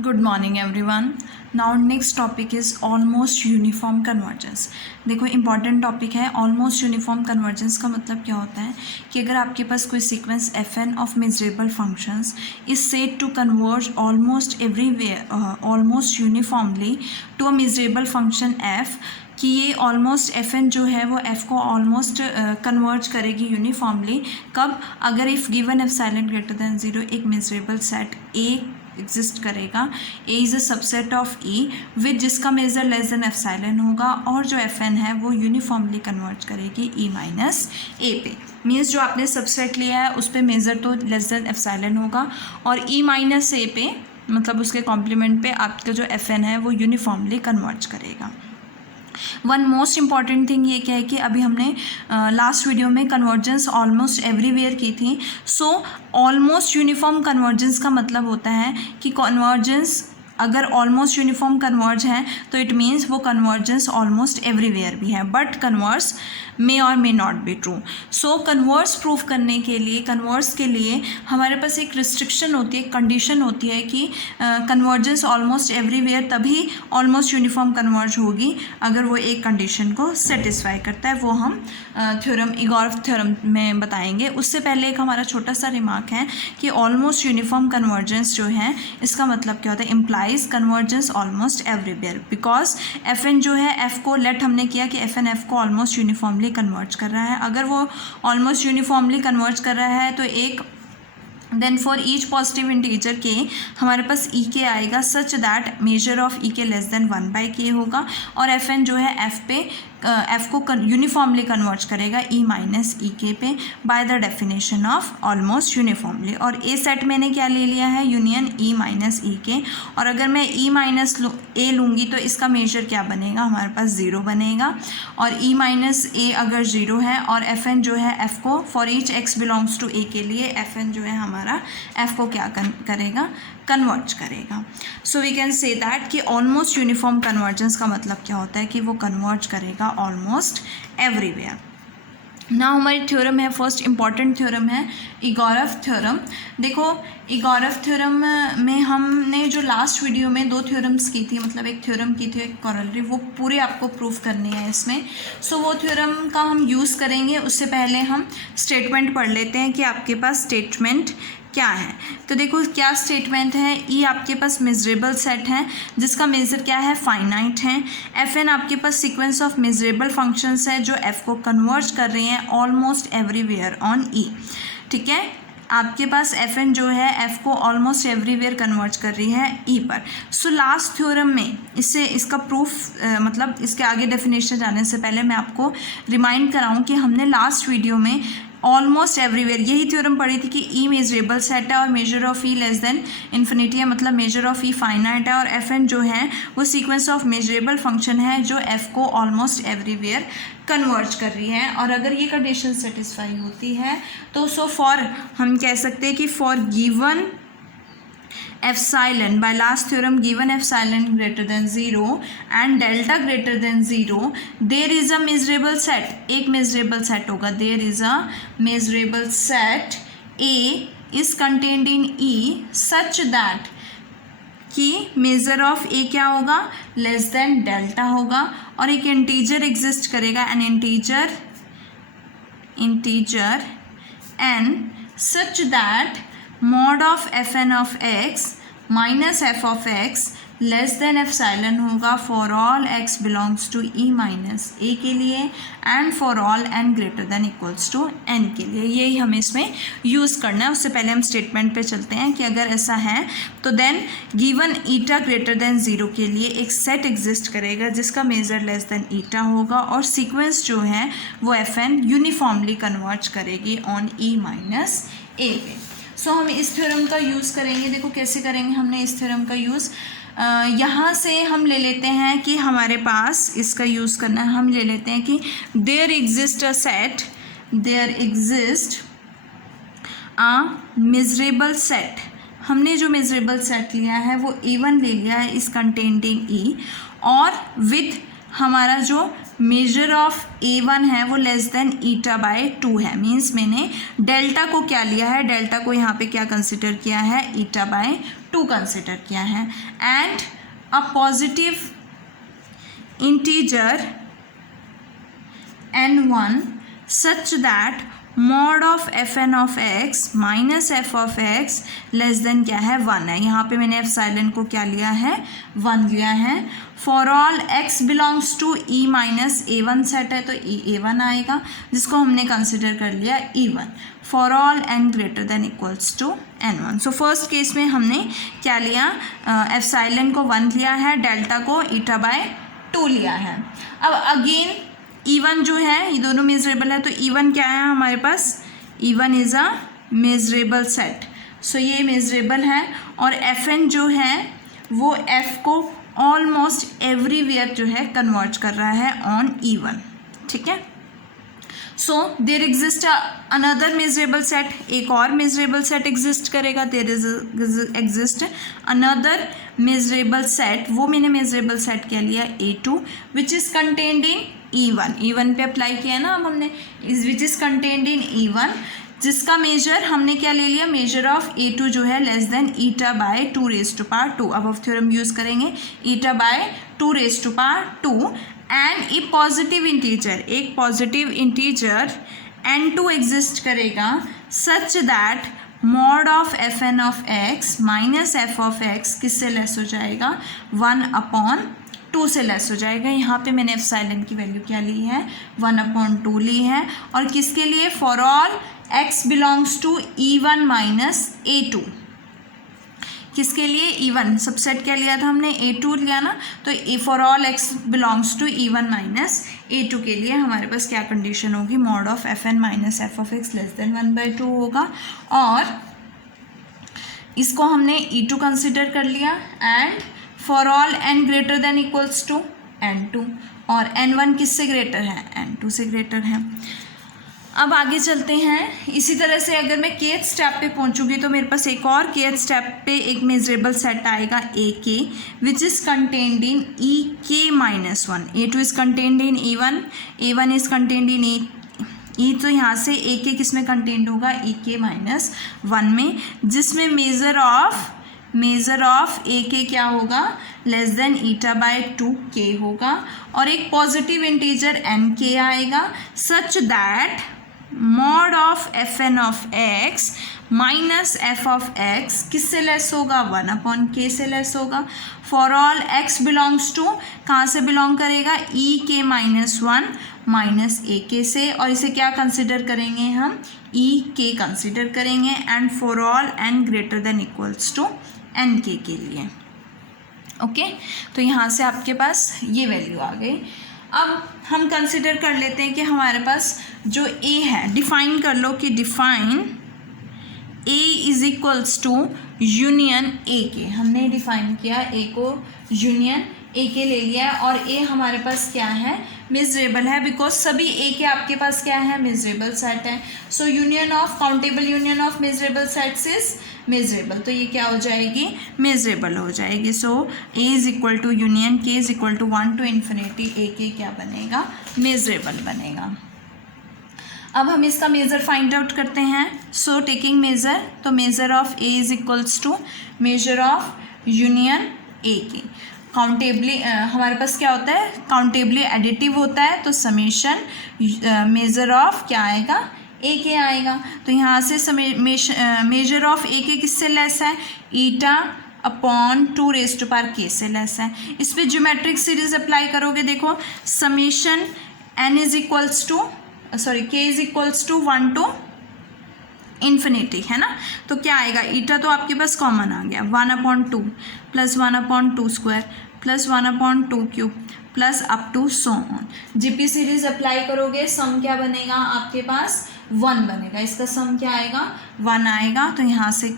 Good morning everyone. Now next topic is almost uniform convergence. देखो important topic है। Almost uniform convergence का मतलब क्या होता है कि अगर आपके पास कोई sequence fn of measurable functions is said to converge almost everywhere almost uniformly to a measurable function f, कि ये ऑलमोस्ट fn जो है वो f को ऑलमोस्ट कन्वर्ज करेगी यूनिफॉर्मली। कब? अगर if given epsilon greater than 0 एक मेजरेबल सेट A एग्जिस्ट करेगा, A is a subset of E with जिसका मेजर लेस देन एप्सिलॉन होगा और जो fn है वो यूनिफॉर्मली कन्वर्ट करेगी E माइनस A पे। मीन्स जो आपने सबसेट लिया है उस पर मेजर तो लेस देन एप्सिलॉन होगा और E माइनस A पे मतलब उसके कॉम्प्लीमेंट पे आपका जो fn है वो यूनिफॉर्मली कन्वर्ट करेगा। वन मोस्ट इम्पॉर्टेंट थिंग ये क्या है कि अभी हमने लास्ट वीडियो में कन्वर्जेंस ऑलमोस्ट एवरीवेयर की थी। सो ऑलमोस्ट यूनिफॉर्म कन्वर्जेंस का मतलब होता है कि कन्वर्जेंस अगर ऑलमोस्ट यूनिफॉर्म कन्वर्ज है तो इट मीन्स वो कन्वर्जेंस ऑलमोस्ट एवरीवेयर भी है, बट कन्वर्स मे और may not be true. So converse proof करने के लिए, कन्वर्स के लिए हमारे पास एक रिस्ट्रिक्शन होती है, कंडीशन होती है कि कन्वर्जेंस ऑलमोस्ट एवरीवेयर तभी ऑलमोस्ट यूनिफॉर्म कन्वर्ज होगी अगर वो एक कंडीशन को सेटिस्फाई करता है। वो हम थ्योरम इगोरफ थ्योरम में बताएंगे। उससे पहले एक हमारा छोटा सा रिमार्क है कि ऑलमोस्ट यूनिफॉर्म कन्वर्जेंस जो है इसका मतलब क्या होता है, implies convergence almost everywhere, because fn जो है f को लेट हमने किया कि fn f को ऑलमोस्ट यूनिफॉर्मली कन्वर्ज कर रहा है। अगर वो ऑलमोस्ट यूनिफॉर्मली कन्वर्ज कर रहा है तो एक then for each positive integer के हमारे पास ई के आएगा such that measure of E K less than 1/k होगा और fn जो है f पे f को यूनिफॉर्मली कन्वर्ट करेगा e माइनस ई के पे by the definition of almost uniformly. और ए सेट मैंने क्या ले लिया है, यूनियन e माइनस ई के। और अगर मैं e माइनस ए लूँगी तो इसका मेजर क्या बनेगा, हमारे पास 0 बनेगा। और e माइनस ए अगर 0 है और fn जो है f को for each x belongs to a के लिए fn जो है हमारा f को क्या करेगा, कन्वर्ट करेगा। So we can say that कि ऑलमोस्ट यूनिफॉर्म कन्वर्जेंस का मतलब क्या होता है कि वो कन्वर्ज करेगा ऑलमोस्ट एवरीवेयर। ना हमारी थ्योरम है, फर्स्ट इंपॉर्टेंट थ्योरम है इगोरफ थ्योरम। देखो इगोरफ थ्योरम में हमने जो लास्ट वीडियो में 2 थ्योरम्स की थी, मतलब एक थ्योरम की थी एक कॉरलरी, वो पूरे आपको प्रूफ करनी है इसमें। सो वो थ्योरम का हम यूज़ करेंगे। उससे पहले हम स्टेटमेंट पढ़ लेते हैं कि आपके पास स्टेटमेंट क्या है। तो देखो क्या स्टेटमेंट है, ई आपके पास मेजरेबल सेट है जिसका मेजर क्या है, फाइनाइट है। fn आपके पास सीक्वेंस ऑफ मेजरेबल फंक्शंस है जो f को कन्वर्ज कर रही हैं ऑलमोस्ट एवरीवेयर ऑन ई। ठीक है, आपके पास fn जो है f को ऑलमोस्ट एवरीवेयर कन्वर्ज कर रही है e पर। सो लास्ट थ्योरम में इससे इसका प्रूफ मतलब इसके आगे डेफिनेशन जाने से पहले मैं आपको रिमाइंड कराऊं कि हमने लास्ट वीडियो में ऑलमोस्ट एवरीवेयर यही थ्योरम पढ़ी थी कि ई मेजरेबल सेट है और major of E less than infinity है, मतलब मेजर ऑफ ई फाइनाइट है और fn जो है वो सीक्वेंस ऑफ मेजरेबल फंक्शन है जो f को ऑलमोस्ट एवरीवेयर कन्वर्ज कर रही है। और अगर ये कंडीशन सेटिस्फाई होती है तो सो फॉर हम कह सकते हैं कि for given epsilon by last theorem given epsilon greater than 0 and delta greater than 0 there is a measurable set. एक मेजरेबल सेट होगा, there is a measurable set A is contained in E such that कि measure of A क्या होगा, less than delta होगा और एक integer exist करेगा, an integer n such that mod of fn of x minus f of x less than epsilon होगा for all x belongs to e minus a के लिए and for all n greater than equals to n के लिए। यही हमें इसमें use करना है। उससे पहले हम स्टेटमेंट पे चलते हैं कि अगर ऐसा है तो देन गिवन ईटा ग्रेटर देन 0 के लिए एक सेट एग्जिस्ट करेगा जिसका मेजर लेस देन ईटा होगा और सीक्वेंस जो है वो fn यूनिफॉर्मली कन्वर्ज करेगी ऑन e माइनस a पे। सो हम इस थ्योरम का यूज़ करेंगे। देखो कैसे करेंगे हमने इस थ्योरम का यूज़, यहाँ से हम ले लेते हैं कि हमारे पास इसका यूज़ करना है। हम ले लेते हैं कि there exist a set, there exist a measurable set. हमने जो मेजरेबल सेट लिया है वो A1 ले लिया है इस कंटेंट इन E और विथ हमारा जो मेजर ऑफ A1 है वो लेस देन ईटा बाय 2 है। मीन्स मैंने डेल्टा को क्या लिया है, डेल्टा को यहाँ पे क्या कंसिडर किया है, ईटा बाय 2 कंसिडर किया है and a positive integer n1 such that mod of fn of x minus F of X less then क्या है 1 है। यहाँ पे मैंने एप्सिलॉन को क्या लिया है 1 लिया है। For all x belongs to e minus a1 set है तो e a1 आएगा जिसको हमने कंसिडर कर लिया e1 for all n greater than equals to n1। So first case में हमने क्या लिया एप्सिलॉन को 1 लिया है, डेल्टा को ईटा बाय 2 लिया है। अब अगेन E1 जो है ये दोनों मेजरेबल है तो E1 क्या है हमारे पास E1 is a measurable set. So ये मेजरेबल है और Fn जो है वो F को ऑलमोस्ट एवरीवेयर जो है कन्वर्ट कर रहा है ऑन E1, ठीक है। So there exist another measurable set, एक और मेजरेबल सेट एग्जिस्ट करेगा। There is exist another measurable set, वो मैंने मेजरेबल सेट क्या लिया A2 which is contained in E1 पे अप्लाई किया ना अब हमने, which is contained in E1 जिसका मेजर हमने क्या ले लिया मेजर ऑफ A2 जो है less than eta by 2 raise to power 2। अब थ्योरम यूज़ करेंगे eta by 2 raise to power 2 and a positive integer, एक पॉजिटिव इंटीजर n2 एग्जिस्ट करेगा such that mod of F N of X minus F of X किससे less हो जाएगा 1/2 से less हो जाएगा। यहाँ पे मैंने एप्सिलॉन की वैल्यू क्या ली है 1/2 ली है और किसके लिए for all x belongs to E1 minus A2, किसके लिए E1 सबसेट क्या लिया था हमने A2 लिया ना, तो for all x belongs to E1 minus A2 के लिए हमारे पास क्या कंडीशन होगी mod of Fn minus F of X less than 1/2 होगा और इसको हमने E2 कंसिडर कर लिया and for all n greater than equals to n2 और n1 किससे ग्रेटर है n2 से ग्रेटर है। अब आगे चलते हैं। इसी तरह से अगर मैं kth स्टेप पे पहुंचूंगी तो मेरे पास एक और kth स्टेप पे एक मेजरेबल सेट आएगा AK which is contained in EK minus 1। A2 is contained in E1, A1 is contained in E, तो यहाँ से AK किस में कंटेन्ड होगा EK माइनस 1 में, जिसमें मेजर ऑफ AK क्या होगा less than eta bye 2K होगा और एक पॉजिटिव इंटीजर NK आएगा such that mod of Fn of x minus F of x किससे लेस होगा 1/k से लेस होगा। For all x belongs to कहाँ से बिलोंग करेगा EK माइनस 1 माइनस AK से और इसे क्या कंसिडर करेंगे हम EK कंसिडर करेंगे and for all n greater than equals to NK के लिए। ओके तो यहाँ से आपके पास ये वैल्यू आ गई। अब हम कंसिडर कर लेते हैं कि हमारे पास जो A है डिफाइन कर लो कि define A is equals to union AK, हमने डिफाइन किया A को यूनियन AK ले लिया है और A हमारे पास क्या है मेजरेबल है बिकॉज सभी AK आपके पास क्या है मेजरेबल सेट है। So union of countable union of measurable sets is measurable, तो ये क्या हो जाएगी मेजरेबल हो जाएगी। So A is equal to union K is equal to 1 to infinity AK क्या बनेगा मेजरेबल बनेगा। अब हम इसका मेज़र फाइंड आउट करते हैं। सो टेकिंग मेज़र, तो measure of A is equals to measure of union AK। Countably हमारे पास क्या होता है काउंटेबली एडिटिव होता है तो समेशन मेज़र ऑफ क्या आएगा AK आएगा। तो यहाँ से मेजर ऑफ AK किससे लेस है eta upon 2 raise to power K से लेस है। इस पर ज्योमेट्रिक सीरीज अप्लाई करोगे, देखो summation n is equals to K is equals to 1 to infinity है ना, तो क्या आएगा ईटा तो आपके पास कॉमन आ गया 1/2 plus 1/2 square plus 1/2 cube plus up to so on. GP series apply करोगे सम क्या बनेगा आपके पास 1 बनेगा, इसका सम क्या आएगा 1 आएगा। तो यहाँ से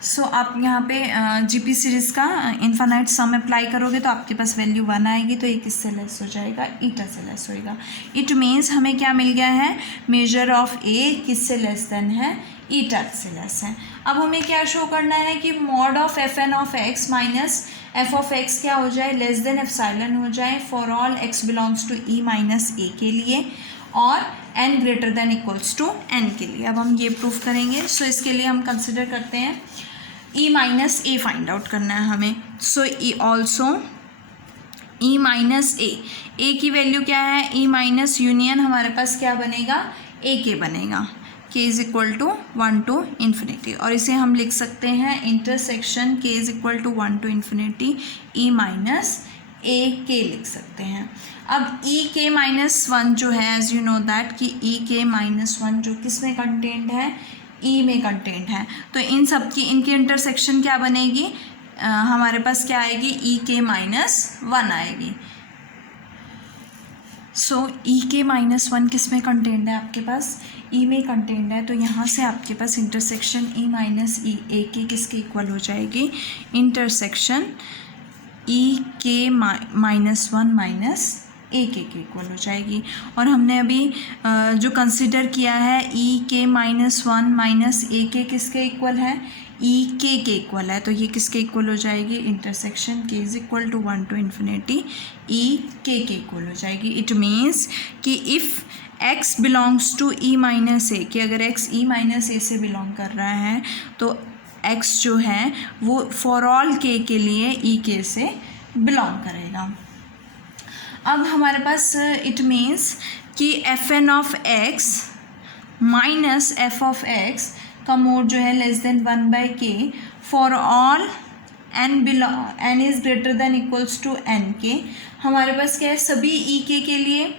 सो आप यहाँ पे जीपी सीरीज़ का इन्फानाइट सम अप्लाई करोगे तो आपके पास वैल्यू 1 आएगी, तो ये किससे लेस हो जाएगा ईटा से लेस होएगा। इट मीन्स हमें क्या मिल गया है मेजर ऑफ A किससे लेस देन है ईटा से लेस है। अब हमें क्या शो करना है कि mod of Fn of x minus F of x क्या हो जाए लेस देन एप्सिलॉन हो जाए for all x belongs to E minus A के लिए और n greater than equals to n के लिए। अब हम ये प्रूफ करेंगे। सो इसके लिए हम कंसिडर करते हैं e माइनस ए फाइंड आउट करना है हमें। सो ई ऑल्सो e माइनस ए की वैल्यू क्या है, e माइनस यूनियन हमारे पास क्या बनेगा, ए के बनेगा, k is equal to 1 to infinity. और इसे हम लिख सकते हैं intersection k is equal to 1 to infinity e minus A के लिख सकते हैं। अब e के माइनस 1 जो है, एज यू नो दैट कि e के माइनस 1 जो किस में कंटेंट है, e में कंटेंट है। तो इन सब की इनकी इंटरसेक्शन क्या बनेगी, हमारे पास क्या आएगी, e के माइनस 1 आएगी। सो e के माइनस 1 किस में कंटेंट है, आपके पास e में कंटेंट है। तो यहाँ से आपके पास इंटरसेक्शन e माइनस ई ए के किसके इक्वल हो जाएगी, इंटरसेक्शन e के माइनस 1 माइनस ए के इक्वल हो जाएगी। और हमने अभी जो कंसिडर किया है e के माइनस 1 माइनस ए के किसके इक्वल है, e के इक्वल है। तो ये किसके इक्वल हो जाएगी, intersection k is equal to 1 to infinity e के इक्वल हो जाएगी। इट मीन्स कि if x belongs to e minus A, कि अगर x e माइनस ए से बिलोंग कर रहा है तो x जो है वो फॉर ऑल k के लिए e के से बिलोंग करेगा। अब हमारे पास इट मीन्स कि F N of X minus F of X का मोड जो है less than 1/k for all n is greater than equals to n के। हमारे पास क्या है, सभी e के लिए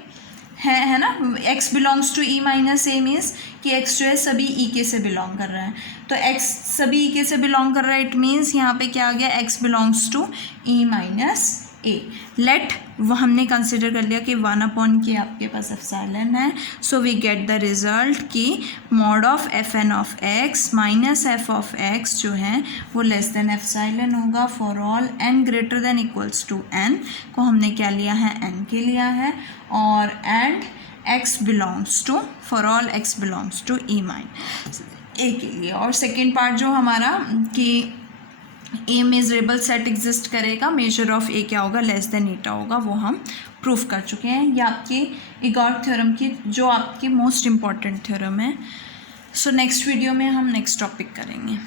है ना, x belongs to e minus A means कि x जो है सभी e के से बिलोंग कर रहा है। तो x सभी e के से बिलोंग कर रहा है, इट मीन्स यहाँ पे क्या आ गया, x belongs to e minus A. Let वो हमने कंसिडर कर लिया कि 1/k आपके पास एप्सिलॉन है। So we get the result कि mod of F N of X minus F of X जो है वो लेस देन एप्सिलॉन होगा for all n greater than equals to n को हमने क्या लिया है, n के लिया है। और and x belongs to for all x belongs to e minus A के लिए। और सेकेंड पार्ट जो हमारा कि ए मेजरेबल सेट एग्जिस्ट करेगा, मेजर ऑफ ए क्या होगा, लेस देन ईटा होगा, वो हम प्रूफ कर चुके हैं। ये आपकी इगॉर्ड थ्योरम की जो आपकी मोस्ट इम्पॉर्टेंट थ्योरम है। सो नेक्स्ट वीडियो में हम नेक्स्ट टॉपिक करेंगे।